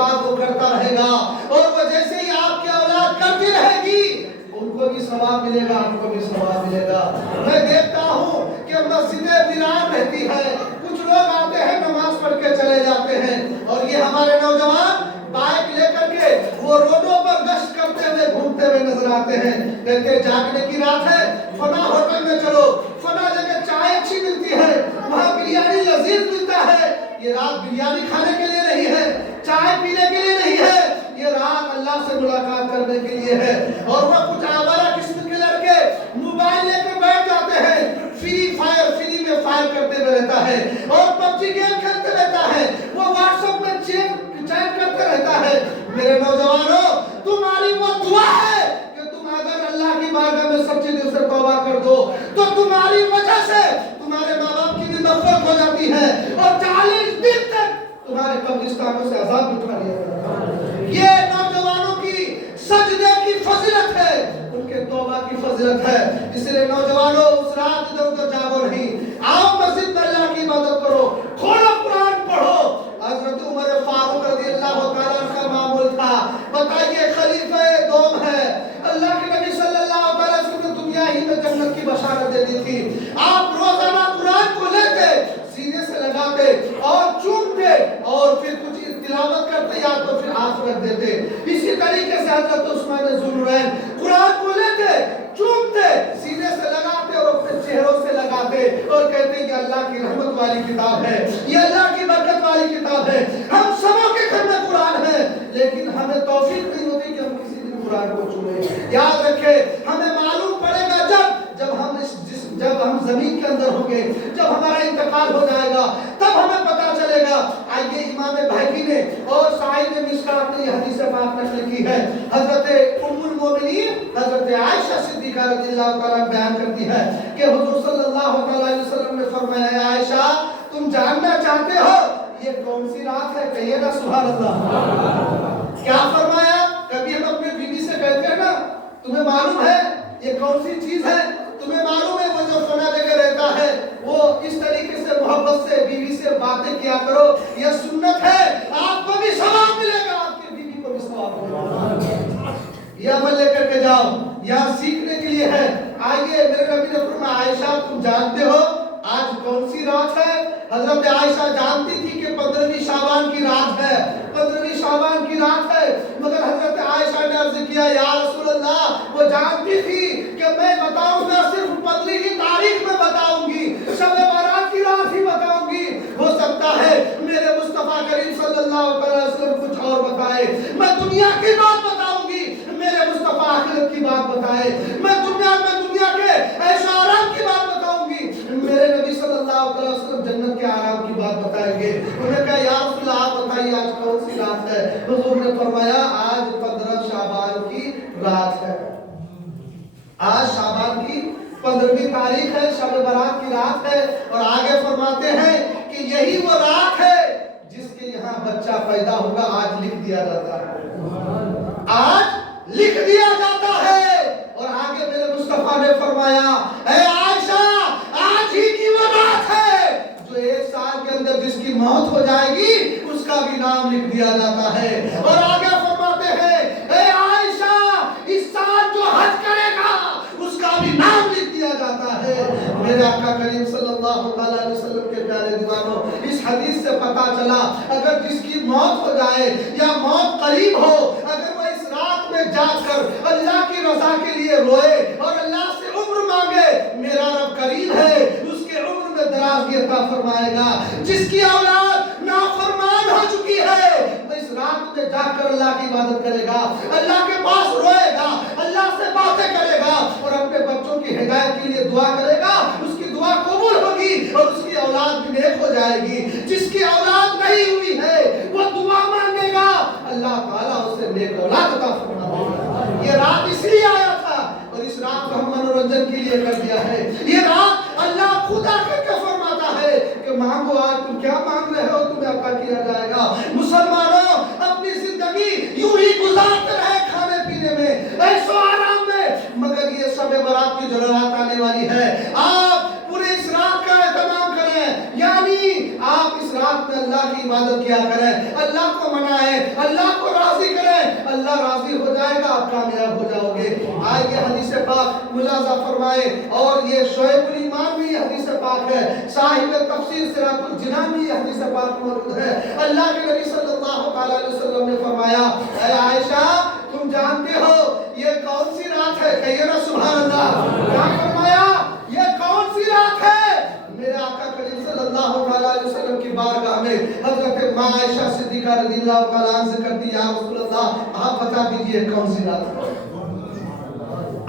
بعد وہ کرتا رہے گا، اور وہ جیسے ہی آپ کی اولاد کرتی رہے گی ان کو بھی ثواب ملے گا، ہم کو بھی ثواب ملے گا۔ میں دیکھتا ہوں کہ مسجدیں ویران رہتی ہے، کچھ لوگ آتے ہیں نماز پڑھ کے چلے جاتے ہیں، اور یہ ہمارے نوجوان بائک لے کر کے وہ روڈوں پر گشت کرتے ہوئے گھومتے ہوئے نظر آتے ہیں، کہتے ہیں جاگنے کی رات ہے، فلاں ہوٹل میں چلو، فلاں جگہ چائے اچھی ملتی ہے، وہاں بریانی لذیذ ملتا ہے۔ یہ رات بریانی کھانے کے لیے نہیں ہے، چائے پینے کے لیے نہیں ہے، یہ رات اللہ سے ملاقات کرنے کے لیے ہے۔ اور وہ کچھ آوارہ قسم کے لڑکے موبائل لے کے بیٹھ جاتے ہیں، فری میں فائر کرتے ہوئے رہتا ہے، اور پب جی گیم کھیلتے رہتا ہے، وہ واٹس ایپ میں چیٹ کرتے رہتا ہے۔ میرے نوجوانوں، تمہاری وہ دعا ہے کہ تم اگر اللہ کی بارگاہ میں سچے دل سے توبہ کر دو تو تمہاری وجہ سے تمہارے ماں باپ کی بھی مغفرت ہو جاتی ہے، اور 40 دن تک تمہارے قبرستانوں سے عذاب اٹھا لیا جاتا ہے۔ یہ نوجوانوں کی سجدے کی فضیلت ہے، ان کے توبہ کی فضیلت ہے۔ اس لیے نوجوانوں، اس رات ادھر ادھر جاگو نہیں، آؤ مسجد میں اللہ کی عبادت کرو، کھولو قرآن پڑھو۔ حضرت عمر فاروق رضی اللہ تعالیٰ عنہ کا معمول تھا، بتائیے خلیفہ دوم ہے، اللہ کے نبی صلی اللہ علیہ وسلم نے دنیا ہی میں جنت کی بشارت دے دی تھی، آپ روزانہ قرآن کو لیتے، سینے سے لگاتے اور چومتے، اور پھر کچھ تلاوت کرتے یا تو پھر ہاتھ رکھ دیتے۔ اسی طریقے سے حضرت عثمان ذوالنورین قرآن کو لیتے، چومتے، سینے سے لگاتے اور اپنے چہروں سے لگاتے، اور کہتے کہ اللہ کی رحمت والی کتاب ہے، یہ اللہ کی برکت والی کتاب ہے۔ ہم سبوں کے گھر میں قرآن ہے، لیکن ہمیں توفیق نہیں ہوتی کہ ہم کسی دن قرآن کو چومیں۔ یاد رکھیں، ہمیں معلوم پڑے گا جب ہم زمین کے اندر ہوں گے، جب ہمارا انتقال ہو جائے گا، تب ہمیں پتا چلے گا۔ آئیے امام بہقی نے اور صاحب مشکات نے یہ حدیث پاک نقل کی ہے، حضرت ام المومنین حضرت عائشہ صدیقہ رضی اللہ تعالیٰ بیان کرتی ہے کہ حضور صلی اللہ علیہ وسلم نے فرمایا، عائشہ تم جاننا چاہتے ہو یہ کون سی رات ہے؟ کہیے نا سبحان اللہ۔ کیا فرمایا؟ کبھی ہم اپنے بیوی سے کہتے ہیں نا، تمہیں معلوم ہے یہ کون سی چیز ہے؟ تمہیں معلوم ہے وہ جو فلاں جگہ رہتا ہے وہ اس طریقے سے محبت سے بیوی سے باتیں کیا کرو، یہ سنت ہے، آپ کو بھی ثواب ملے گا، آپ کی بیوی کو بھی ثواب ملے گا۔ یہ عمل لے کر کے جاؤ، یہاں سیکھنے کے لیے ہے۔ آئیے، میرے نبی نے فرمایا، عائشہ تم جانتے ہو آج کون سی رات ہے؟ حضرت عائشہ جانتی تھی کہ 15ویں شعبان کی رات ہے، 15ویں شعبان کی رات ہے، مگر حضرت عائشہ نے عرض کیا، یا رسول اللہ، وہ جانتی تھی کہ میں بتاؤں نہ صرف 15 کی تاریخ میں بتاؤں گی، شب برات کی رات ہی بتاؤں گی، ہو سکتا ہے میرے مصطفیٰ کریم صلی اللہ علیہ وسلم کچھ اور بتائے، میں دنیا کی بات بتاؤں گی، میرے مصطفیٰ آخرت کی بات بتائے، میں دنیا کے عیش و آرام کی بات بتاؤں گی، میرے نبی صلی اللہ علیہ وسلم جنت کے آرام کی بات بتائیں گے۔ انہوں نے کہا، یا رسول اللہ آپ بتائیے آج کون سی رات ہے؟ حضور نے فرمایا، آج 15 شعبان کی رات ہے، آج شعبان کی 15ویں تاریخ ہے، شب برات کی رات ہے، اور آگے فرماتے ہیں کہ یہی وہ رات ہے جس کے یہاں بچہ پیدا ہوگا، آج لکھ دیا جاتا ہے، آج لکھ دیا جاتا ہے۔ اور آگے میرے مصطفیٰ نے فرمایا، اے عائشہ آج ہی کی وہ رات ہے جو 1 سال کے اندر جس کی موت ہو جائے گی اس کا بھی نام لکھ دیا جاتا ہے۔ اور آگے فرماتے ہیں، اے عائشہ اس سال جو حج کرے گا اس کا بھی نام لکھ دیا جاتا ہے۔ میرے آقا کریم صلی اللہ علیہ وسلم کے پیارے دیوانوں، اس حدیث سے پتا چلا اگر جس کی موت ہو جائے یا موت قریب ہو، اگر وہ اس رات میں جاگ کر اللہ کی رضا کے لیے روئے اور اللہ سے عمر مانگے، میرا رب کریم ہے، اس کے عمر میں درازی عطا فرمائے گا۔ جس کی اولاد نافرمان ہو چکی ہے، وہ اس رات میں جا کر اللہ کی عبادت کرے گا، اللہ کے پاس روئے گا، اللہ سے باتیں کرے گا، اور اپنے بچوں کی ہدایت کے لیے دعا کرے گا، اس کی دعا قبول ہوگی اور اس کی اولاد بھی نیک ہو جائے گی۔ جس کی اولاد نہیں ہوئی ہے وہ دعا مانگے گا، اللہ تعالیٰ اسے نیک اولاد عطا فرمائے گا۔ یہ رات اس لیے آیا تھا، اور اس رات کو ہم منورنجن کے لیے کر دیا ہے۔ یہ رات اللہ خدا کر کے فرماتا ہے کہ مانگو، آج تم کیا مانگ رہے ہو تمہیں عطا کیا جائے گا۔ مسلمانوں، اپنی زندگی یوں ہی گزارتے رہے کھانے پینے میں، عیش و آرام میں، مگر یہ شب برات کی جو رات آنے والی ہے، آپ پورے اس رات کا اہتمام کریں، یعنی آپ اس رات میں اللہ کی عبادت کیا کریں، اللہ کو منائیں، اللہ حدیث پاک ملاحظہ فرمائے، اور یہ شعیب الایمان بھی یہ حدیث پاک ہے، صاحب تفسیر سراج الجنان بھی یہ حدیث پاک موجود ہے۔ اللہ کے نبی صلی اللہ علیہ وسلم نے فرمایا، اے عائشہ تم جانتے ہو یہ کون سی رات ہے؟ کہیے نا سبحان اللہ۔ کیا فرمایا؟ یہ کون سی رات ہے؟ میرے آقا کریم صلی اللہ علیہ وسلم کی بارگاہ میں حضرت ماں عائشہ صدیقہ رضی اللہ تعالیٰ عنہ سے کرتی، یا رسول اللہ آپ بتا دیجئے کون سی رات ہے؟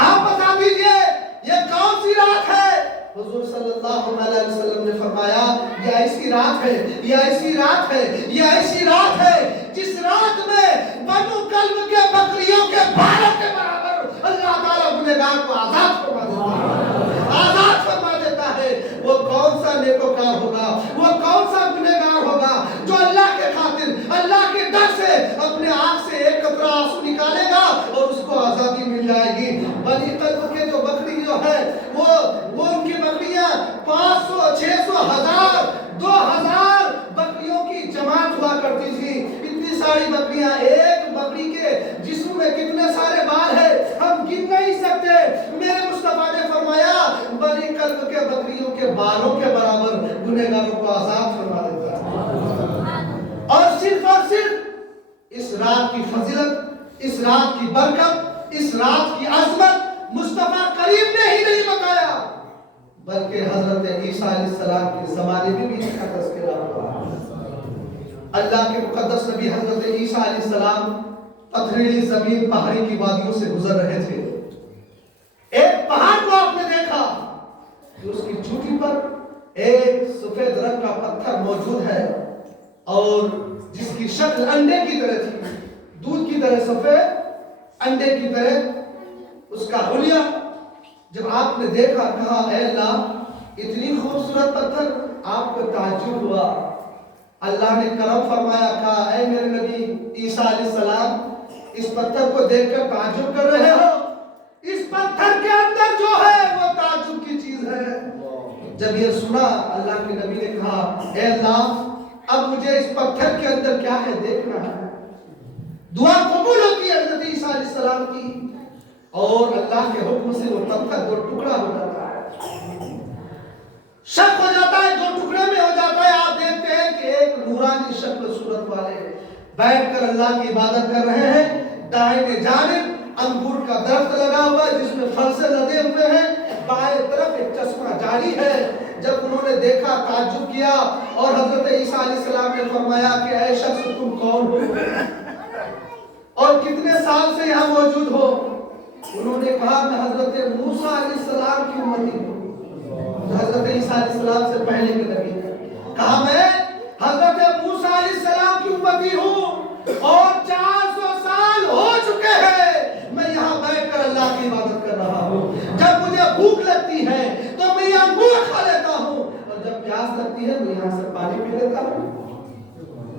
آپ بتا دیجئے یہ کون سی رات ہے؟ حضور صلی اللہ علیہ وسلم نے فرمایا یہ ایسی رات ہے، یہ ایسی رات ہے، یہ ایسی رات ہے جس رات میں بنو کلب کے بکریوں کے بالوں کے برابر اللہ تعالیٰ گنہگار کو آزاد فرما دیتا ہے، آزاد فرما دیتا ہے۔ وہ کون سا نیکوکار ہوگا، وہ کون سا گنہگار ہوگا جو اللہ کے خاطر، اللہ کے ڈر سے اپنے آنکھ سے ایک قطرہ آنسو نکالے گا اور اس کو آزادی مل جائے گی۔ بنی قلب کے جو بکری جو ہے وہ ان کی بکریاں 500 600 1000 2000 بکریوں کی جماعت ہوا کرتی تھی۔ اتنی ساری بکریاں، ایک بکری کے جسم میں کتنے سارے بال ہیں ہم گن نہیں سکتے۔ میرے مصطفیٰ نے فرمایا بنی قلب کے بکریوں کے بالوں کے برابر گنہگاروں کو آزاد فرما دیتا ہے۔ اور صرف اس رات کی فضیلت، اس رات کی برکت، اس رات کی عظمت مصطفیٰ کریم نے ہی نہیں بتایا، بلکہ حضرت عیسیٰ علیہ السلام کے زمانے میں بھی اس کا تذکرہ ہوا۔ اللہ کے مقدس نبی حضرت عیسیٰ علیہ السلام پتھریلی زمین پہاڑی کی وادیوں سے گزر رہے تھے۔ ایک پہاڑ کو آپ نے دیکھا کہ اس کی چوٹی پر ایک سفید رنگ کا پتھر موجود ہے اور جس کی شکل انڈے کی طرح تھی، دودھ کی طرح سفید، انڈے کی طرح اس کا حلیہ۔ جب آپ نے دیکھا کہا اے اللہ اتنی خوبصورت پتھر، آپ کو تعجب ہوا۔ اللہ نے کرم فرمایا، کہا اے میرے نبی عیسیٰ علیہ السلام اس پتھر کو دیکھ کر تعجب کر رہے ہو؟ اس پتھر کے اندر جو ہے وہ تعجب کی چیز ہے۔ جب یہ سنا اللہ کے نبی نے کہا اے اللہ اب مجھے اس پتھر کے اندر کیا ہے دیکھنا ہے۔ دعا قبول ہوتی ہے حضرت عیسیٰ علیہ السلام کی، اور اللہ کے حکم سے وہ پتھر دو ٹکڑا ہو جاتا ہے، شک ہو جاتا ہے، دو ٹکڑے میں ہو جاتا ہے۔ آپ دیکھتے ہیں کہ ایک نورانی شکل صورت والے بیٹھ کر اللہ کی عبادت کر رہے ہیں۔ دائیں جانب انگور کا درخت لگا ہوا ہے جس میں پھل سے لدے ہوئے ہیں، بائیں طرف ایک چشمہ جاری ہے۔ جب انہوں نے دیکھا تعجب کیا، اور حضرت عیسیٰ علیہ السلام نے فرمایا کہ اے شخص تم کون ہو اور کتنے سال سے یہاں موجود ہو؟ انہوں نے کہا میں حضرت موسیٰ علیہ السلام کی امتی ہوں، حضرت عیسیٰ علیہ السلام سے پہلے کے نبی ہیں۔ کہا میں حضرت موسیٰ علیہ السلام کی امتی ہوں اور 400 سال ہو چکے ہیں میں یہاں بیٹھ کر اللہ کی عبادت کر رہا ہوں۔ جب مجھے بھوک لگتی ہے تو میں یہ انگور کھا لیتا ہوں، اور جب پیاس لگتی ہے میں یہاں سے پانی پی لیتا ہوں۔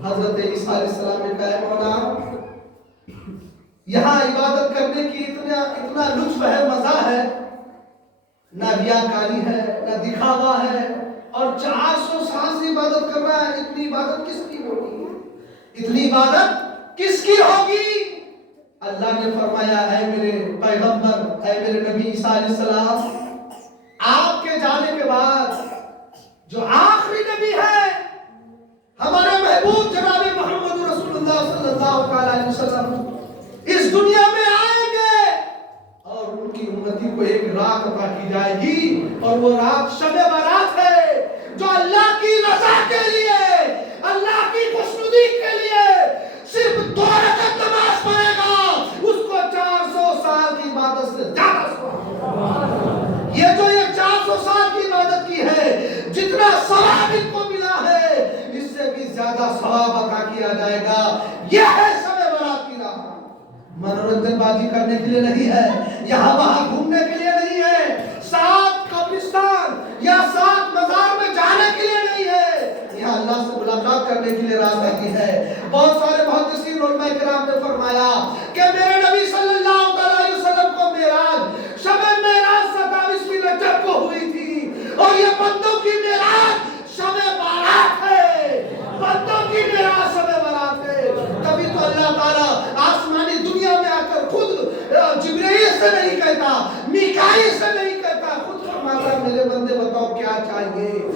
حضرت عیسیٰ علیہ السلام نے کہا مولا یہاں عبادت کرنے کی اتنا لطف ہے، مزہ ہے، نہ ریاکاری ہے نہ دکھاوا ہے، اور 400 سال سے عبادت کر رہا ہے۔ اتنی عبادت کس کی ہوگی؟ اتنی عبادت کس کی ہوگی؟ اللہ نے فرمایا اے میرے پیغمبر، اے میرے نبی عیسیٰ علیہ السلام، آپ کے جانے کے بعد جو آخری نبی ہے ہمارے محبوب جناب محمد رسول اللہ صلی اللہ علیہ وسلم اس دنیا میں آئیں گے، اور ان کی امتی کو ایک رات عطا کی جائے گی، اور وہ رات شب برات ہے، جو اللہ کی رضا کے لیے، اللہ کی خوشنودی کے لیے صرف 2 رکعت نماز پڑھے گا اس کو 400 سال کی عبادت سے زیادہ ثواب۔ یہ جو 400 سال کی عبادت کی ہے، جتنا ثواب ان کو ملا ہے اس سے بھی زیادہ ثواب عطا کیا جائے گا۔ یہ ہے شب برات کی رات۔ منورنجن بازی کرنے کے لیے نہیں ہے، یہاں وہاں گھومنے کے لیے نہیں ہے، 7 قبرستان یا 7 مزار میں جانے کے لیے نہیں ہے، یہاں اللہ سے ملاقات کرنے کے لیے رات آتی ہے۔ بہت سارے محدثین علماء کرام نے فرمایا کہ میرے نبی صلی اللہ علیہ وسلم کو معراج، شب معراج 27ویں رجب کو ہوئی تھی، اور یہ بندوں کی معراج شب بارات ہے، بندوں کی معراج شب بارات ہے۔ تبھی تو اللہ تعالیٰ آسمانی دنیا میں آ کر خود جبرائیل سے نہیں کہتا، میکائیل سے نہیں کہتا، خود فرماتا میرے بندے بتاؤ کیا چاہیے.